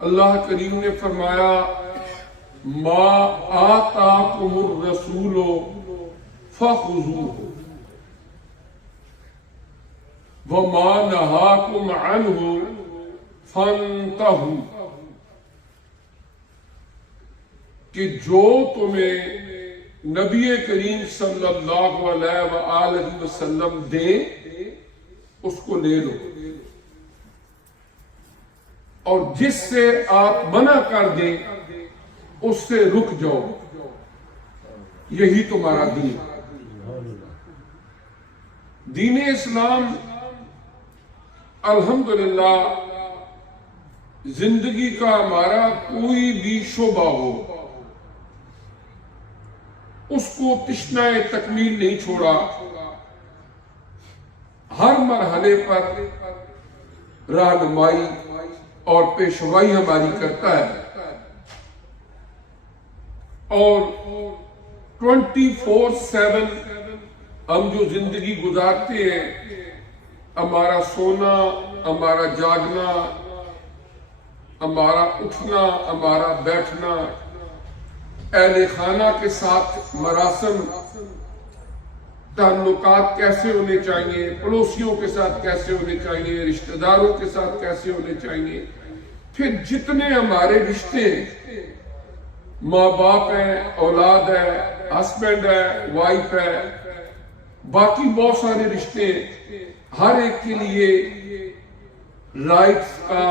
اللہ کریم نے فرمایا ما آتاکم الرسول فخذوہ وما نہاکم عنہ فانتہوا، کہ جو تمہیں نبی کریم صلی اللہ علیہ وآلہ وسلم دے اس کو لے لو، اور جس سے آپ منع کر دیں اس سے رک جاؤ، یہی تمہارا دین۔ دین اسلام الحمدللہ زندگی کا ہمارا کوئی بھی شعبہ ہو اس کو تشنہ تکمیل نہیں چھوڑا، ہر مرحلے پر رہنمائی اور پیشوائی ہماری کرتا ہے، اور 24/7 ہم جو زندگی گزارتے ہیں، ہمارا سونا، ہمارا جاگنا، ہمارا اٹھنا، ہمارا بیٹھنا، اہل خانہ کے ساتھ مراسم، تعلقات کیسے ہونے چاہیے، پڑوسیوں کے ساتھ کیسے ہونے چاہیے، رشتہ داروں کے ساتھ کیسے ہونے چاہیے، پھر جتنے ہمارے رشتے ماں باپ ہیں، اولاد ہے، ہسبینڈ ہے، وائف ہے، باقی بہت سارے رشتے، ہر ایک کے لیے رائٹس کا،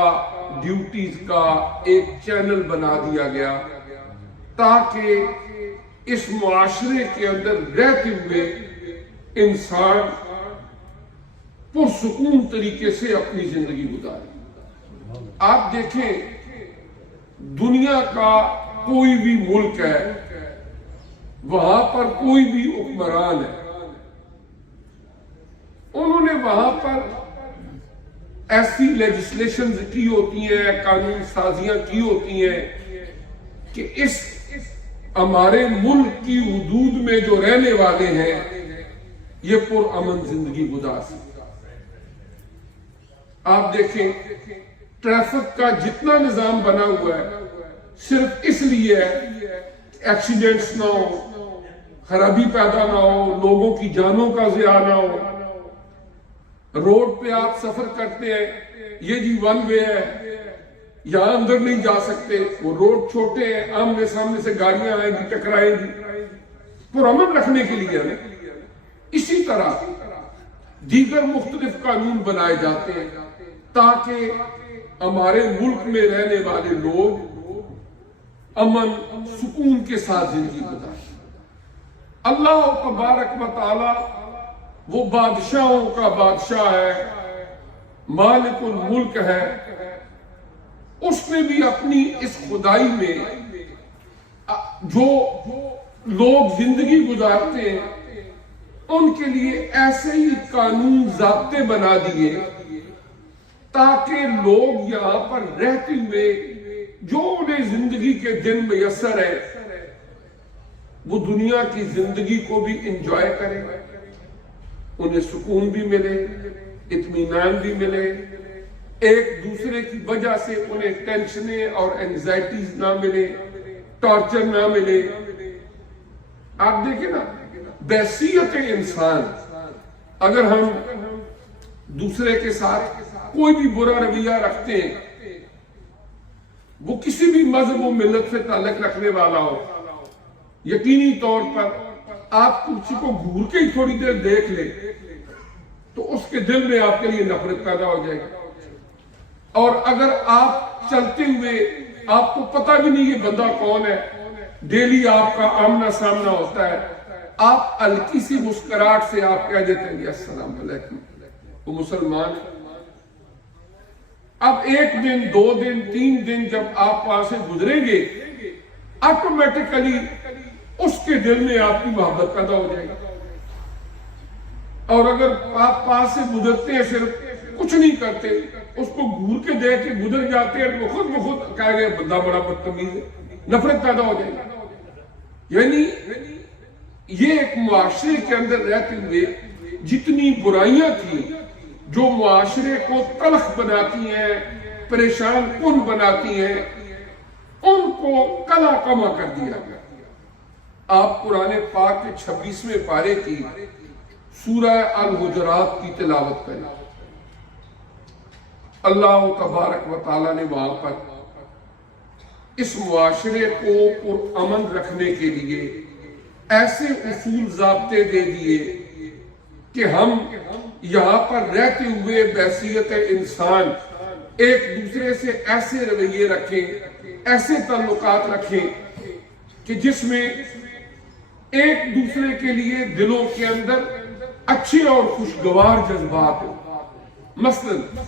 ڈیوٹیز کا ایک چینل بنا دیا گیا تاکہ اس معاشرے کے اندر رہتے ہوئے انسان پرسکون طریقے سے اپنی زندگی گزارے۔ آپ دیکھیں دنیا کا کوئی بھی ملک ہے، وہاں پر کوئی بھی حکمران ہے، انہوں نے وہاں پر ایسی لیجسلیشنز کی ہوتی ہیں، قانون سازیاں کی ہوتی ہیں کہ اس ہمارے ملک کی حدود میں جو رہنے والے ہیں یہ پرامن زندگی گزار سکتے۔ آپ دیکھیں ٹریفک کا جتنا نظام بنا ہوا ہے صرف اس لیے ہے ایکسیڈنٹس نہ ہو، خرابی پیدا نہ ہو، لوگوں کی جانوں کا ضیاع نہ ہو۔ روڈ پہ آپ سفر کرتے ہیں، یہ جی ون وے ہے، یہاں اندر نہیں جا سکتے، وہ روڈ چھوٹے ہیں، آمنے سامنے سے گاڑیاں آئیں گی، ٹکرائیں گی، پرامن رکھنے کے لیے ہے۔ اسی طرح دیگر مختلف قانون بنائے جاتے ہیں تاکہ ہمارے ملک میں رہنے والے لوگ امن سکون کے ساتھ زندگی گزاریں۔ اللہ تبارک و تعالی وہ بادشاہوں کا بادشاہ ہے، مالک الملک ہے، اس نے بھی اپنی اس خدائی میں جو لوگ زندگی گزارتے ہیں ان کے لیے ایسے ہی قانون ضابطے بنا دیے تاکہ لوگ یہاں پر رہتے ہوئے جو انہیں زندگی کے دن میسر ہے وہ دنیا کی زندگی کو بھی انجوائے کریں، انہیں سکون بھی ملے، اطمینان بھی ملے، ایک دوسرے کی وجہ سے انہیں ٹینشنیں اور اینزائٹیز نہ ملے، ٹارچر نہ ملے۔ آپ دیکھیں نا بحیثیت انسان اگر ہم دوسرے کے ساتھ کوئی بھی برا رویہ رکھتے ہیں، وہ کسی بھی مذہب و ملت سے تعلق رکھنے والا ہو، یقینی طور پر آپ کسی کو گھور کے ہی تھوڑی دیر دیکھ لیں تو اس کے دل میں آپ کے لیے نفرت پیدا ہو جائے گی، اور اگر آپ چلتے ہوئے آپ کو پتہ بھی نہیں یہ بندہ کون ہے، ڈیلی آپ کا آمنا سامنا ہوتا ہے، آپ ہلکی سی مسکراہٹ سے آپ کہہ دیتے ہیں السلام علیکم، وہ مسلمان ہے۔ اب ایک دن، 2 دن، 3 دن جب آپ وہاں سے گزریں گے آٹومیٹکلی اس کے دل میں آپ کی محبت پیدا ہو جائے گی، اور اگر آپ پاس سے گزرتے ہیں صرف کچھ نہیں کرتے، اس کو گھور کے دیکھ کے گزر جاتے ہیں تو خود بخود کہہ گئے بندہ بڑا بدتمیز ہے، نفرت پیدا ہو جائے گی۔ یعنی یہ ایک معاشرے کے اندر رہتے ہوئے جتنی برائیاں تھیں جو معاشرے کو تلخ بناتی ہیں، پریشان کن بناتی ہیں، ان کو کلا کما کر دیا گیا۔ آپ قرآن پاک کے 26ویں پارے کی سورہ الحجرات کی تلاوت کریں۔ اللہ تبارک و تعالیٰ نے وہاں پر اس معاشرے کو پرامن رکھنے کے لیے ایسے اصول ضابطے دے دیے کہ ہم یہاں پر رہتے ہوئے بحیثیت انسان ایک دوسرے سے ایسے رویے رکھیں، ایسے تعلقات رکھیں کہ جس میں ایک دوسرے کے لیے دلوں کے اندر اچھے اور خوشگوار جذبات ہوں۔ مثلا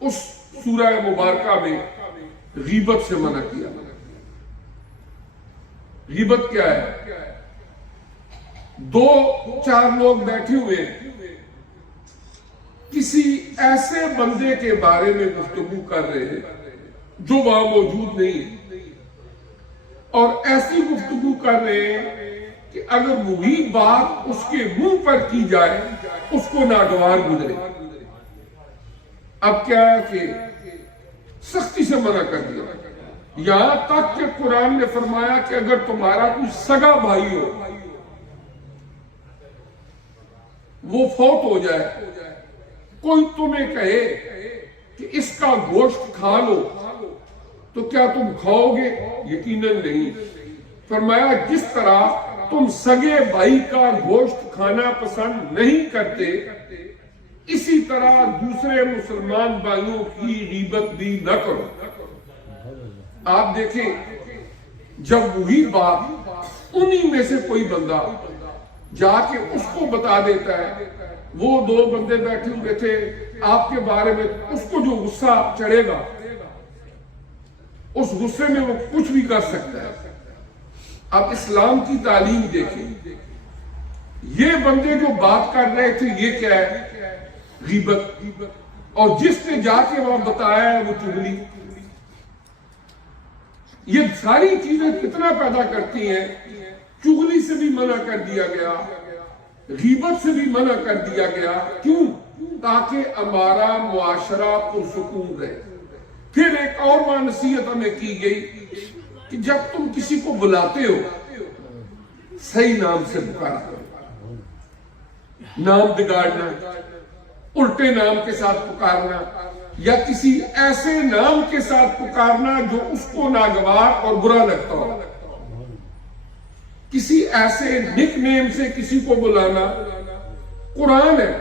اس سورہ مبارکہ میں غیبت سے منع کیا۔ غیبت کیا ہے؟ دو چار لوگ بیٹھے ہوئے کسی ایسے بندے کے بارے میں گفتگو کر رہے ہیں جو وہاں موجود نہیں ہے، اور ایسی گفتگو کر رہے ہیں کہ اگر وہی بات اس کے منہ پر کی جائے اس کو ناگوار گزرے۔ اب کیا ہے کہ سختی سے منع کر دیا، یہاں تک کہ قرآن نے فرمایا کہ اگر تمہارا کوئی سگا بھائی ہو، وہ فوت ہو جائے، کوئی تمہیں کہے کہ اس کا گوشت کھا لو، تو کیا تم کھاؤ گے؟ یقیناً نہیں۔ فرمایا جس طرح تم سگے بھائی کا گوشت کھانا پسند نہیں کرتے، اسی طرح دوسرے مسلمان بھائیوں کی غیبت بھی نہ کرو۔ آپ دیکھیں جب وہی بات انہی میں سے کوئی بندہ جا کے اس کو بتا دیتا ہے، وہ دو بندے بیٹھے ہوئے تھے آپ کے بارے میں، اس کو جو غصہ چڑھے گا اس غصے میں وہ کچھ بھی کر سکتا ہے۔ اب اسلام کی تعلیم دیکھیں، یہ بندے جو بات کر رہے تھے یہ کیا ہے؟ غیبت۔ اور جس نے جا کے وہاں بتایا ہے وہ چغلی۔ یہ ساری چیزیں کتنا پیدا کرتی ہیں۔ چغلی سے بھی منع کر دیا گیا، غیبت سے بھی منع کر دیا گیا، کیوں؟ تاکہ ہمارا معاشرہ پرسکون رہے۔ پھر ایک اور وہاں نصیحت ہمیں کی گئی کہ جب تم کسی کو بلاتے ہو صحیح نام سے پکارا کرو، نام بگاڑنا، الٹے نام کے ساتھ پکارنا، یا کسی ایسے نام کے ساتھ پکارنا جو اس کو ناگوار اور برا لگتا ہو، کسی ایسے نک نیم سے کسی کو بلانا قرآن ہے،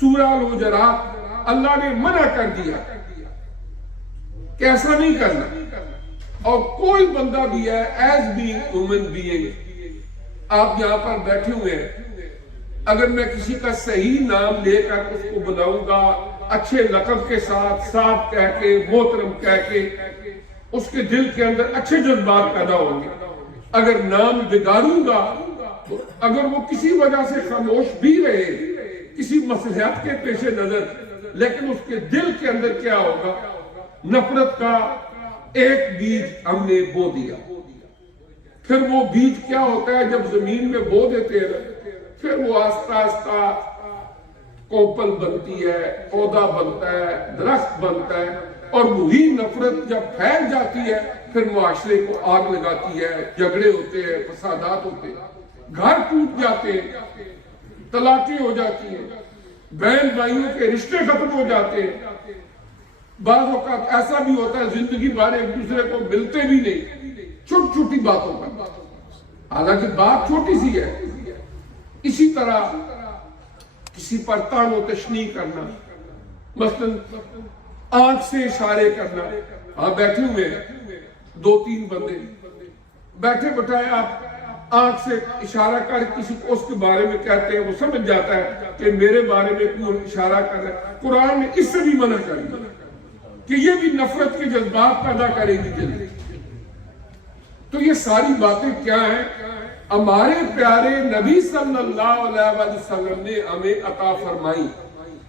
سورہ الحجرات اللہ نے منع کر دیا کہ ایسا نہیں کرنا۔ اور کوئی بندہ بھی ہے ایز بینگ ہیومن بینگ، آپ یہاں پر بیٹھے ہوئے ہیں، اگر میں کسی کا صحیح نام لے کر اس کو بلاؤں گا، اچھے لقب کے ساتھ، صاحب کہہ کے، محترم کہہ کے، اس کے دل کے اندر اچھے جذبات پیدا ہوں گے۔ اگر نام بگاڑوں گا، اگر وہ کسی وجہ سے خاموش بھی رہے، کسی مصلحت کے پیش نظر، لیکن اس کے دل کے اندر کیا ہوگا؟ نفرت کا ایک بیج ہم نے بو دیا۔ پھر وہ بیج کیا ہوتا ہے؟ جب زمین میں بو دیتے ہیں پھر وہ آہستہ آہستہ کوپل بنتی ہے، پودا بنتا ہے، درخت بنتا ہے، اور وہی نفرت جب پھیل جاتی ہے پھر معاشرے کو آگ لگاتی ہے، جھگڑے ہوتے ہیں، فسادات ہوتے ہیں، گھر ٹوٹ جاتے ہیں، طلاقیں ہو جاتی ہیں، بہن بھائیوں کے رشتے ختم ہو جاتے ہیں۔ بعض اوقات ایسا بھی ہوتا ہے زندگی بھر ایک دوسرے کو ملتے بھی نہیں، چھوٹی چھوٹی باتوں پر، حالانکہ بات چھوٹی سی ہے۔ اسی طرح کسی پر طعن و تشنیع کرنا، مثلا آنکھ سے اشارے کرنا۔ آپ بیٹھے ہوئے ہیں، دو تین بندے بیٹھے بٹھائے، آپ آنکھ سے اشارہ کر کسی کو اس کے بارے میں کہتے ہیں، وہ سمجھ جاتا ہے کہ میرے بارے میں کوئی اشارہ کر رہا ہے۔ قرآن نے اس سے بھی منع کر دیا کہ یہ بھی نفرت کے جذبات پیدا کرے گی جلدی۔ تو یہ ساری باتیں کیا ہیں؟ ہمارے پیارے نبی صلی اللہ علیہ وسلم نے ہمیں عطا فرمائی۔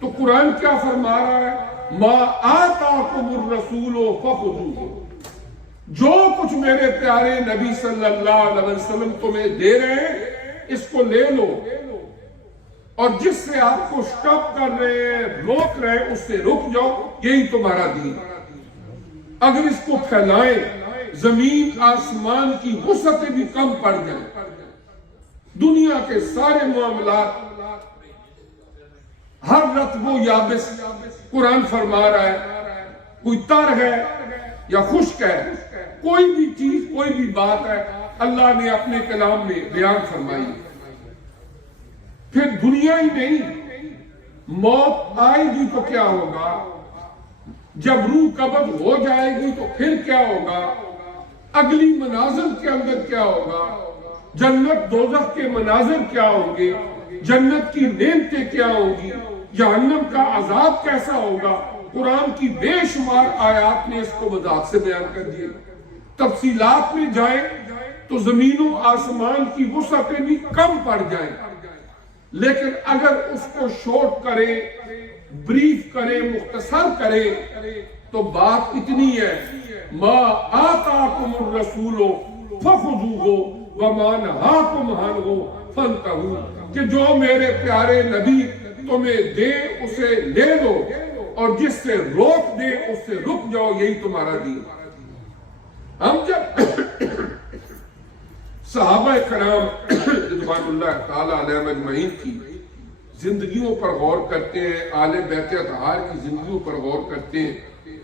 تو قرآن کیا فرما رہا ہے؟ ما آتاکم الرسول فخذوہ، جو کچھ میرے پیارے نبی صلی اللہ علیہ وسلم تمہیں دے رہے ہیں اس کو لے لو، اور جس سے آپ کو اسٹاپ کر رہے ہیں، روک رہے ہیں، اس سے رک جاؤ، یہی تمہارا دین ہے۔ اگر اس کو پھیلائیں زمین آسمان کی وسعتیں بھی کم پڑ جائیں، دنیا کے سارے معاملات، ہر رطب و یابس، قرآن فرما رہا ہے، کوئی تر ہے یا خشک ہے، کوئی بھی چیز، کوئی بھی بات ہے، اللہ نے اپنے کلام میں بیان فرمائی۔ پھر دنیا ہی نہیں، موت آئے گی تو کیا ہوگا، جب روح قبض ہو جائے گی تو پھر کیا ہوگا، اگلی مناظر کے اندر کیا ہوگا، جنت دوزخ کے مناظر کیا ہوں گے، جنت کی نعمتیں کیا ہوں گی، جہنم کا عذاب کیسا ہوگا، قرآن کی بے شمار آیات نے اس کو وضاحت سے بیان کر دیا۔ تفصیلات میں جائیں تو زمین و آسمان کی وسعتیں بھی کم پڑ جائیں، لیکن اگر اس کو شارٹ کرے، بریف کرے، مختصر کرے تو بات اتنی ہے، ما آتاکم الرسول فخذوہ وما نہاکم عنہ فانتہوا، کہ جو میرے پیارے نبی تمہیں دے اسے لے لو، اور جس سے روک دے اس سے رک جاؤ، یہی تمہارا دین۔ ہم جب صحابہ کرام رضوان اللہ تعالی علیہم اجمعین کی زندگیوں پر غور کرتے ہیں، آل بیت اطہار کی زندگیوں پر غور کرتے ہیں،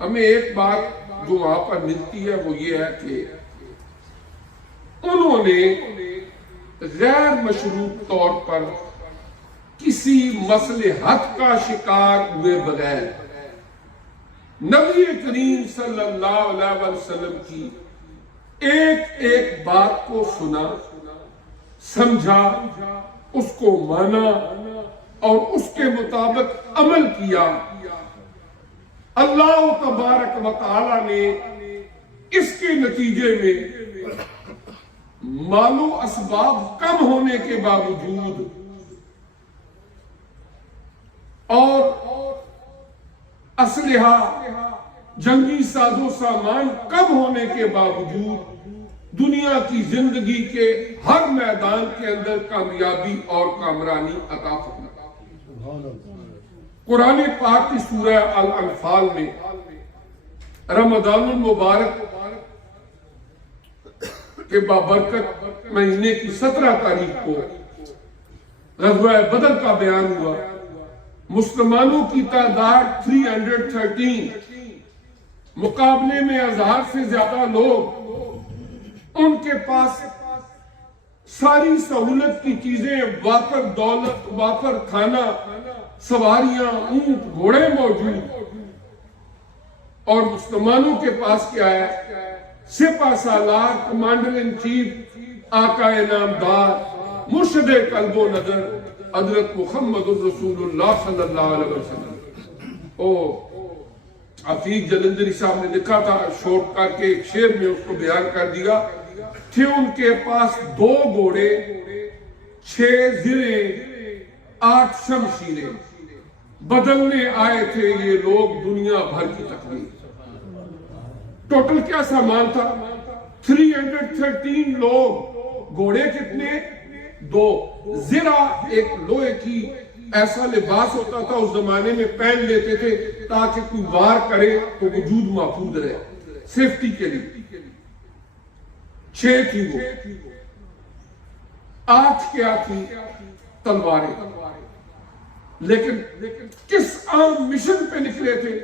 ہمیں ایک بات جو وہاں پر ملتی ہے وہ یہ ہے کہ انہوں نے غیر مشروط طور پر کسی مصلحت کا شکار ہوئے بغیر نبی کریم صلی اللہ علیہ وسلم کی ایک ایک بات کو سنا، سمجھا، اس کو مانا اور اس کے مطابق عمل کیا۔ اللہ تبارک و تعالی نے اس کے نتیجے میں مال و اسباب کم ہونے کے باوجود اور اسلحہ، جنگی ساز و سامان کم ہونے کے باوجود دنیا کی زندگی کے ہر میدان کے اندر کامیابی اور کامرانی عطا فرمایا۔ قرآن پاک کی سورہ الانفال میں رمضان المبارک کے بابرکت مہینے کی 17 تاریخ کو غزوہ بدر کا بیان ہوا۔ مسلمانوں کی تعداد 313، مقابلے میں 1000 سے زیادہ لوگ، ان کے پاس ساری سہولت کی چیزیں، وافر دولت، وافر کھانا، سواریاں، اونٹ، گھوڑے موجود، اور مسلمانوں کے پاس کیا ہے، سپہ سالار، کمانڈر ان چیف، آقا نامدار، مرشد قلب و نظر حضرت محمد الرسول اللہ صلی اللہ علیہ وسلم۔ حفیظ جلندری صاحب نے لکھا تھا، شورٹ کر کے ایک شعر میں اس کو بیان کر دیا، تھے ان کے پاس 2 گھوڑے، 6 زریں، 8 شمشیریں، بدلنے آئے تھے یہ لوگ دنیا بھر کی تقدیر۔ ٹوٹل کیا سامان تھا؟ 313 لوگ، گھوڑے کتنے؟ 2، زرہ ایک لوہے کی ایسا لباس ہوتا تھا اس زمانے میں، پہن لیتے تھے تاکہ کوئی وار کرے تو وجود محفوظ رہے، سیفٹی کے لیے۔ 6 تھی وہ، 8 کیا تھی؟ تلواریں۔ لیکن کس عام مشن پہ نکلے تھے؟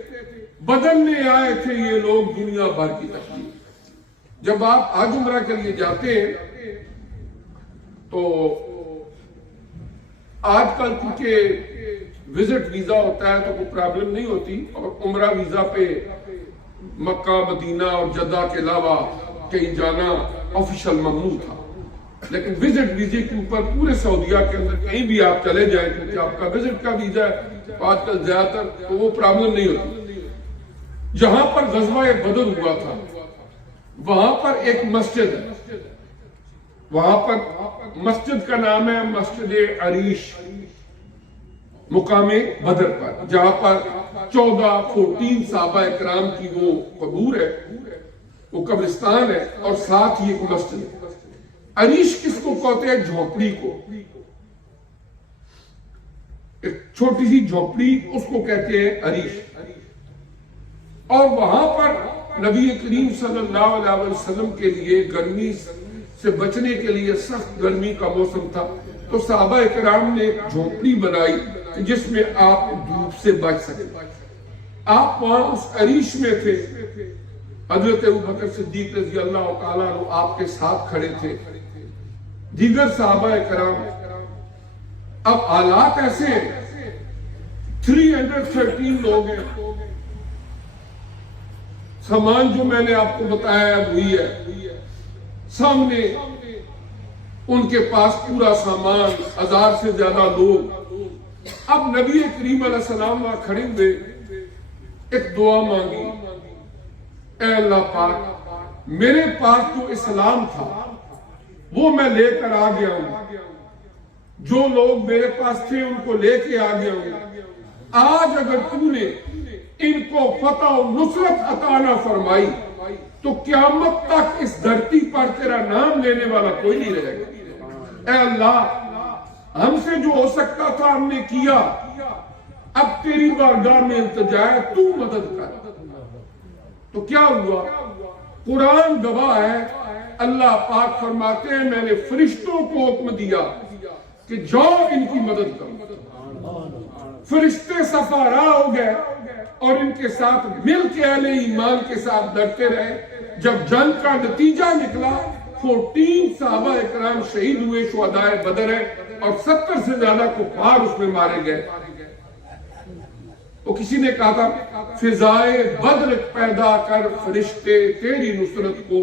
بدلنے آئے تھے یہ لوگ دنیا بھر کی تقدیر۔ جب آپ حج عمرہ کے لیے جاتے ہیں تو آج کل کیونکہ وزٹ ویزا ہوتا ہے تو کوئی پرابلم نہیں ہوتی، اور عمرہ ویزا پہ مکہ، مدینہ اور جدہ کے علاوہ کہیں جانا آفیشل ممنوع تھا، لیکن وزٹ ویزے کے اوپر پورے سعودیہ کے اندر کہیں بھی آپ چلے جائیں کیونکہ آپ کا وزٹ کا ویزا ہے تو آج کل زیادہ تر تو وہ پرابلم نہیں ہوتی۔ جہاں پر غزوہ بدر ہوا تھا وہاں پر ایک مسجد ہے، وہاں پر مسجد کا نام ہے مسجد عریش، مقام بدر پر، جہاں پر 14 صحابہ اکرام کی وہ قبور ہے، وہ قبرستان ہے، اور ساتھ ہی ایک مسجد ہے۔ عریش کس کو کہتے ہیں؟ جھوپڑی کو، ایک چھوٹی سی جھوپڑی، اس کو کہتے ہیں عریش۔ اور وہاں پر نبی کریم صلی اللہ علیہ وسلم کے لیے گرمی سے بچنے کے لیے سخت گرمی کا موسم تھا، تو صحابہ کرام نے ایک جھونپڑی بنائی جس میں آپ دھوپ سے بچ سکیں۔ آپ وہاں اس عریش میں تھے، حضرت ابوبکر صدیق رضی اللہ تعالیٰ عنہ آپ کے ساتھ کھڑے تھے، دیگر صحابہ کرام۔ اب حالات ایسے ہیں، 313 لوگ ہیں، سامان جو میں نے آپ کو بتایا وہی ہے، سامنے ان کے پاس پورا سامان، 1000 سے زیادہ لوگ۔ اب نبی کریم علیہ السلام وہاں کھڑے ہوئے، ایک دعا مانگی، اے اللہ پاک میرے پاس جو اسلام تھا وہ میں لے کر آ گیا ہوں، جو لوگ میرے پاس تھے ان کو لے کے آ گیا ہوں، آج اگر تو نے ان کو فتح و نصرت عطا نہ فرمائی تو قیامت تک اس دھرتی پر تیرا نام لینے والا کوئی نہیں رہے گا۔ اے اللہ ہم سے جو ہو سکتا تھا ہم نے کیا، اب تیری بارگاہ میں التجا ہے، تو مدد کر۔ تو کیا ہوا؟ قرآن گواہ ہے، اللہ پاک فرماتے ہیں میں نے فرشتوں کو حکم دیا کہ جاؤ ان کی مدد کرو۔ فرشتے سفارا ہو گئے اور ان کے ساتھ مل کے اہل ایمان کے ساتھ لڑتے رہے۔ جب جنگ کا نتیجہ نکلا 14 صحابہ اکرام شہید ہوئے، شہدائے بدر ہیں، اور 70 سے زیادہ کفار اس میں مارے گئے۔ تو کسی نے کہا تھا فضائے بدر پیدا کر فرشتے تیری نصرت کو،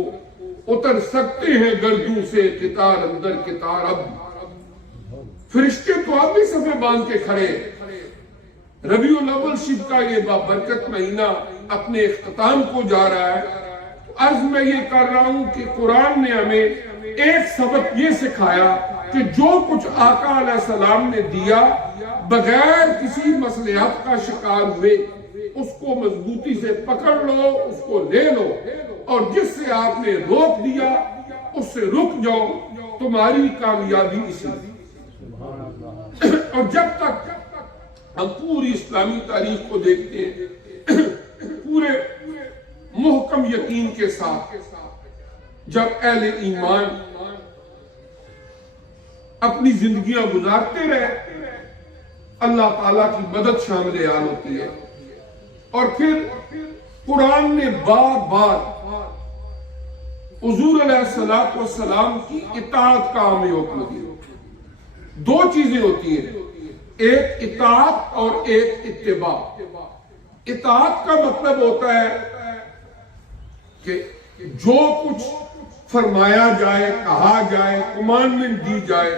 اتر سکتے ہیں گردوں سے قطار اندر قطار۔ اب فرشتے تو اب بھی صفے باندھ کے کھڑے۔ ربیع الاول شب کا یہ بابرکت مہینہ اپنے اختتام کو جا رہا ہے۔ عرض میں یہ کر رہا ہوں کہ قرآن نے ہمیں ایک سبق یہ سکھایا کہ جو کچھ آقا علیہ السلام نے دیا بغیر کسی مصلحت کا شکار ہوئے اس کو مضبوطی سے پکڑ لو، اس کو لے لو، اور جس سے آپ نے روک دیا اس سے رک جاؤ، تمہاری کامیابی اسی میں۔ اور جب تک ہم پوری اسلامی تاریخ کو دیکھتے ہیں، پورے محکم یقین کے ساتھ جب اہل ایمان اپنی زندگیاں گزارتے رہے، اللہ تعالیٰ کی مدد شامل حال ہوتی ہے۔ اور پھر قرآن نے بار بار حضور علیہ السلام کی اطاعت کا ہمیں حکم دیا۔ دو چیزیں ہوتی ہیں، ایک اطاعت اور ایک اتباع۔ اطاعت کا مطلب ہوتا ہے کہ جو کچھ فرمایا جائے، کہا جائے، کمانڈمنٹ دی جائے،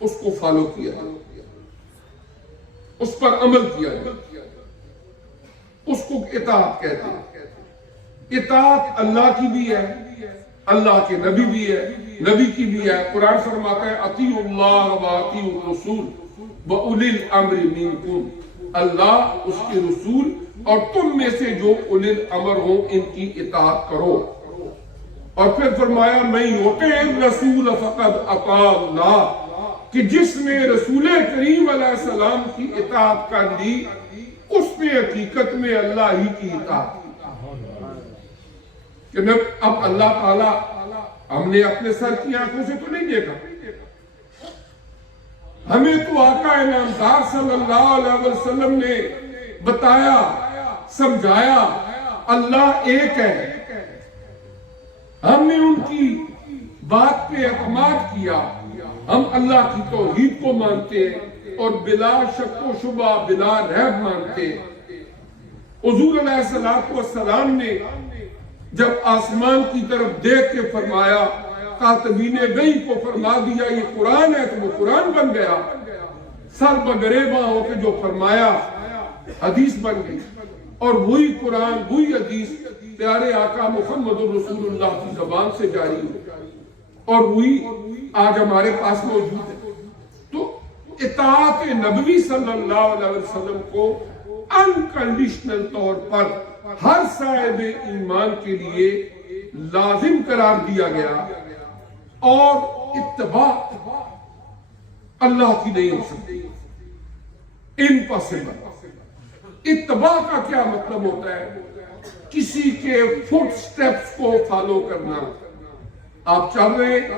اس کو فالو کیا جائے، اس پر عمل کیا جائے، اس کو اطاعت کہتے ہیں۔ اطاعت اللہ کی بھی ہے، اللہ کے نبی بھی ہے، نبی کی بھی ہے۔ قرآن فرماتا ہے اطیعوا اللہ و اطیعوا الرسول وَأُولِي الْأَمْرِ مِنْكُمْ، اللہ، اس کے رسول اور تم میں سے جو اولی الامر ہوں ان کی اطاعت کرو۔ اور پھر فرمایا میں یطع الرسول فقد اطاع اللہ، کہ جس نے رسول کریم علیہ السلام کی اطاعت کر لی اس نے حقیقت میں اللہ ہی کی اطاعت کی۔ کہ اب اللہ تعالیٰ ہم نے اپنے سر کی آنکھوں سے تو نہیں دیکھا، ہمیں تو آقا انعامدار صلی اللہ علیہ وسلم نے بتایا، سمجھایا اللہ ایک ہے، ہم نے ان کی بات پہ اعتماد کیا، ہم اللہ کی توحید کو مانتے اور بلا شک و شبہ بلا ریب مانتے۔ حضور علیہ السلام نے جب آسمان کی طرف دیکھ کے فرمایا، کاتبین وحی کو فرما دیا یہ قرآن ہے، تو وہ قرآن بن گیا۔ سر بگریباں ہو کے جو فرمایا حدیث بن گئی، اور وہی قرآن وہی حدیث پیارے آقا محمد رسول اللہ کی زبان سے جاری ہو، اور وہی آج ہمارے پاس موجود ہے۔ تو اطاعت نبوی صلی اللہ علیہ وسلم کو انکنڈیشنل طور پر ہر صاحب ایمان کے لیے لازم قرار دیا گیا، اور اتباع اللہ کی نہیں ہو سکتی، امپاسبل۔ اتباع کا کیا مطلب ہوتا ہے؟ کسی کے فٹ سٹیپس کو فالو کرنا. آپ چل رہے ہیں،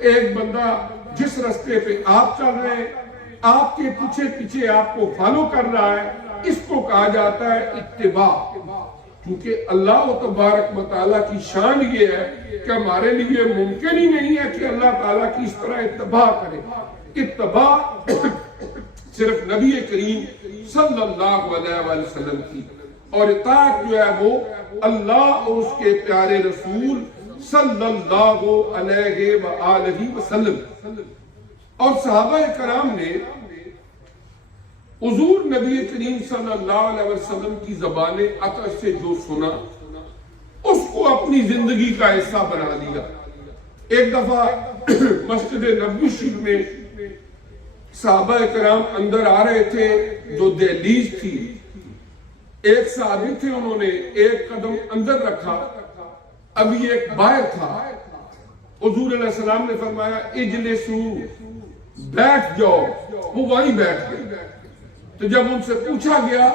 ایک بندہ جس رستے پہ آپ چل رہے ہیں آپ کے پیچھے پیچھے آپ کو فالو کر رہا ہے، اس کو کہا جاتا ہے اتباع. کیونکہ اللہ تبارک و تعالیٰ کی شان یہ ہے کہ ہمارے لیے ممکن ہی نہیں ہے کہ اللہ تعالیٰ کی اس طرح اتباع کرے. اتباع صرف نبی کریم صلی اللہ علیہ وسلم کی، اور اطاعت جو ہے وہ اللہ اور اس کے پیارے رسول صلی اللہ علیہ وآلہ وسلم. اور صحابہ کرام نے حضور نبی کریم صلی اللہ علیہ وسلم کی زبان اطہر سے جو سنا اس کو اپنی زندگی کا حصہ بنا لیا. ایک دفعہ مسجد نبوی شریف میں صحابہ کرام اندر آ رہے تھے، جو دہلیز تھی، ایک صحابی تھے، انہوں نے ایک قدم اندر رکھا، ابھی ایک باہر تھا. حضور علیہ السلام نے فرمایا اجلسو، بیٹھ جاؤ. وہ وہیں بیٹھ گئے. تو جب ان سے پوچھا گیا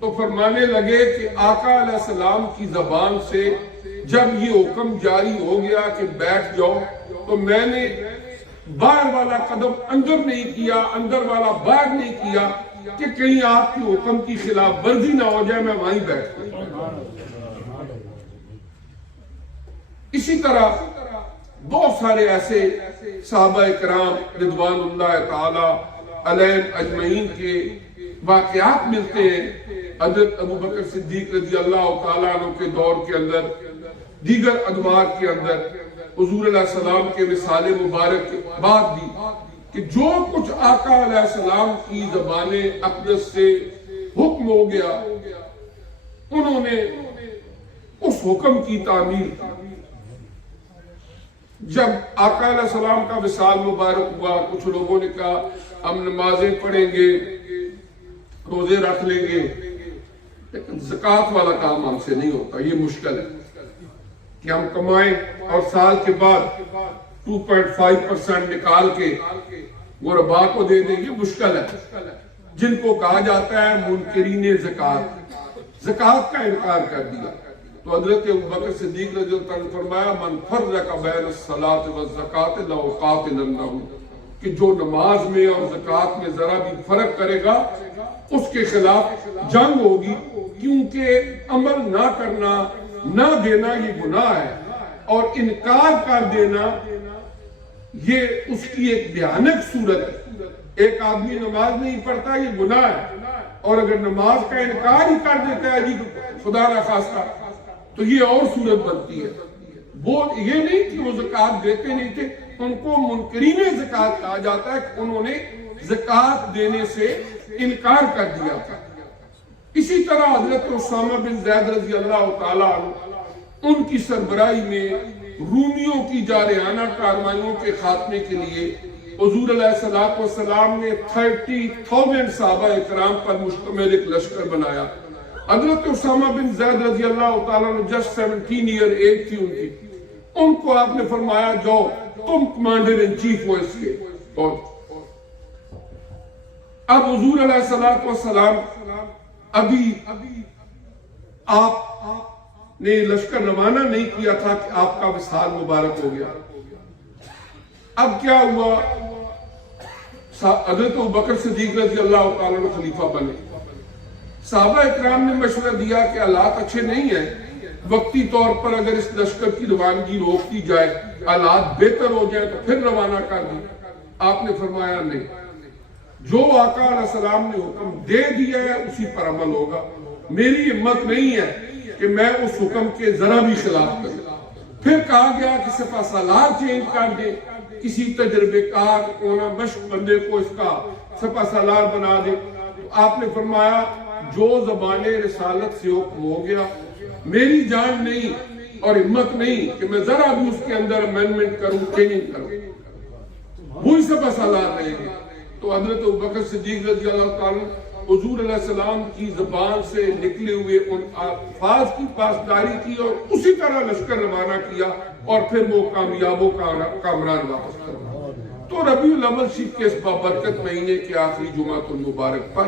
تو فرمانے لگے کہ آقا علیہ السلام کی زبان سے جب یہ حکم جاری ہو گیا کہ بیٹھ جاؤ تو میں نے باہر والا قدم اندر نہیں کیا، اندر والا باہر نہیں کیا کہ کہیں آپ کے حکم کی خلاف ورزی نہ ہو جائے، میں وہیں بیٹھ گیا. اسی طرح بہت سارے ایسے صحابہ کرام رضوان اللہ تعالی علیہم اجمعین کے واقعات ملتے ہیں. حضرت ابوبکر صدیق رضی اللہ تعالیٰ عنہ کے دور کے اندر، دیگر ادوار کے اندر حضور علیہ السلام کے مثال مبارک کے بعد بھی کہ جو کچھ آقا علیہ السلام کی زبان اقدس سے حکم ہو گیا انہوں نے اس حکم کی تعمیل کی. جب آقا علیہ السلام کا وصال مبارک ہوا، کچھ لوگوں نے کہا ہم نمازیں پڑھیں گے، روزے رکھ لیں گے، لیکن زکوٰۃ والا کام ہم سے نہیں ہوتا. یہ مشکل ہے کہ ہم کمائیں اور سال کے بعد 2.5% نکال کے غربا کو دے دیں، یہ مشکل ہے. جن کو کہا جاتا ہے منکرین زکوٰۃ، زکوٰۃ کا انکار کر دیا. تو حضرت ابوبکر صدیق رضی اللہ عنہ نے فرمایا من فرق بین الصلاۃ والزکوٰۃ لأقاتلنہ، کہ جو نماز میں اور زکوٰۃ میں ذرا بھی فرق کرے گا اس کے خلاف جنگ ہوگی. کیونکہ عمل نہ کرنا، نہ دینا یہ گناہ ہے، اور انکار کر دینا یہ اس کی ایک بھیانک صورت ہے. ایک آدمی نماز نہیں پڑھتا یہ گناہ ہے، اور اگر نماز کا انکار ہی کر دیتا ہے جی خدا نہ خواستہ تو یہ اور صورت بنتی ہے. وہ یہ نہیں کہ وہ زکوٰۃ دیتے نہیں تھے، ان کو منکرین زکوٰۃ کہا جاتا ہے کہ انہوں نے زکوٰۃ دینے سے انکار کر دیا تھا. اسی طرح حضرت اسامہ بن زید رضی اللہ تعالیٰ عنہ، ان کی سربراہی میں رومیوں کی جارحانہ کارروائیوں کے خاتمے کے لیے حضور علیہ السلام نے 30,000 صحابہ اکرام پر مشتمل ایک لشکر بنایا. حضرت اسامہ بن زید رضی اللہ تعالیٰ عنہ جسٹ 17 ایئر ایج تھی ان کی. ان کو آپ نے فرمایا جاؤ تم کمانڈر ان چیف ہو اس کے. اب حضور علیہ السلام ابھی آپ نے لشکر روانہ نہیں کیا تھا کہ آپ کا وصال مبارک ہو گیا. اب کیا ہوا؟ حضرت ابوبکر صدیق رضی اللہ تعالیٰ عنہ خلیفہ بنے. صحابہ اکرام نے مشورہ دیا کہ حالات اچھے نہیں ہیں، وقتی طور پر اگر اس لشکر کی روانگی روک دی جائے، حالات بہتر ہو جائے تو پھر روانہ کر دیں. آپ نے فرمایا نہیں، جو آقا علیہ السلام نے حکم دے دیا ہے اسی پر عمل ہوگا. میری ہمت نہیں ہے کہ میں اس حکم کے ذرا بھی خلاف کروں. پھر کہا گیا کہ سپہ سالار چینج کر دے، کسی تجربے کار کونا مشق بندے کو اس کا سپہ سالار بنا دے. تو آپ نے فرمایا جو زبان رسالت سے حکم ہو گیا، میری جان نہیں اور ہمت نہیں کہ میں ذرا بھی اس کے اندر امینڈمنٹ کروں، چینج کروں. وہی سپہ سالار رہیں گے. تو حضرت ابوبکر صدیق رضی اللہ تعالیٰ حضور علیہ السلام کی زبان سے نکلے ہوئے ان الفاظ کی پاسداری کی اور اسی طرح لشکر روانہ کیا، اور پھر وہ کامیاب و کامران واپس کرنا. تو ربیع الاول شریف کے اس بابرکت مہینے کے آخری جمعۃ المبارک پر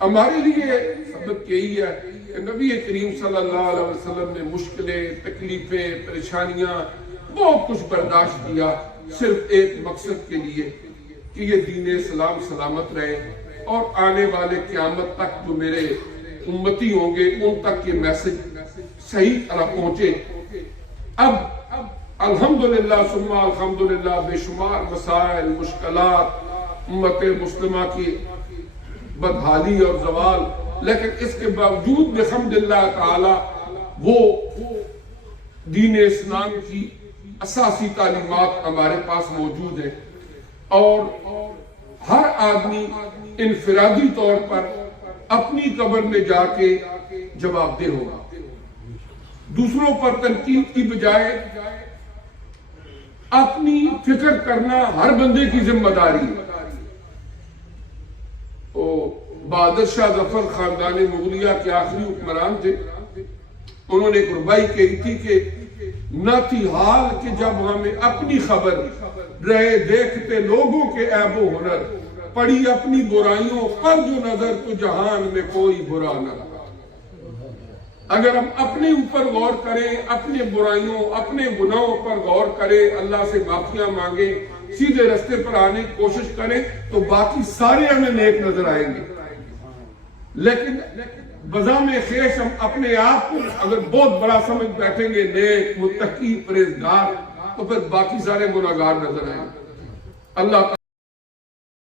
ہمارے لیے سبق یہی ہے کہ کہ نبی کریم صلی اللہ علیہ وسلم نے مشکلیں، تکلیفیں، پریشانیاں بہت کچھ برداشت کیا، صرف ایک مقصد کے لیے کہ یہ دین اسلام سلامت رہے اور آنے والے قیامت تک جو میرے امتی ہوں گے ان تک یہ میسج صحیح طرح پہنچے۔ اب الحمدللہ ثم الحمدللہ بے شمار مسائل، مشکلات امت مسلمہ کی بدحالی اور زوال، لیکن اس کے باوجود بحمد اللہ تعالی وہ دین اسلام کی اساسی تعلیمات ہمارے پاس موجود ہیں، اور ہر آدمی انفرادی طور پر اپنی قبر میں جا کے جواب دہ ہوگا۔ دوسروں پر تنقید کی بجائے اپنی فکر کرنا ہر بندے کی ذمہ داری ہے۔ بہادر شاہ ظفر خاندان مغلیہ کے آخری حکمران تھے، انہوں نے قربائی کہی تھی کہ نہ تھی حال کہ جب ہمیں اپنی خبر رہے دیکھتے لوگوں کے عیب و ہنر، پڑی اپنی برائیوں پر جو نظر تو جہان میں کوئی برا نہ رہا۔ اگر ہم اپنے اوپر غور کریں، اپنے برائیوں، اپنے گناہوں پر غور کریں، اللہ سے معافیاں مانگیں، سیدھے رستے پر آنے کی کوشش کریں تو باقی سارے ہمیں نیک نظر آئیں گے۔ لیکن بزام خیش ہم اپنے آپ کو اگر بہت بڑا سمجھ بیٹھیں گے، نیک، متقی، پرہیزگار، تو پھر باقی سارے گناہگار نظر آئیں گے۔ اللہ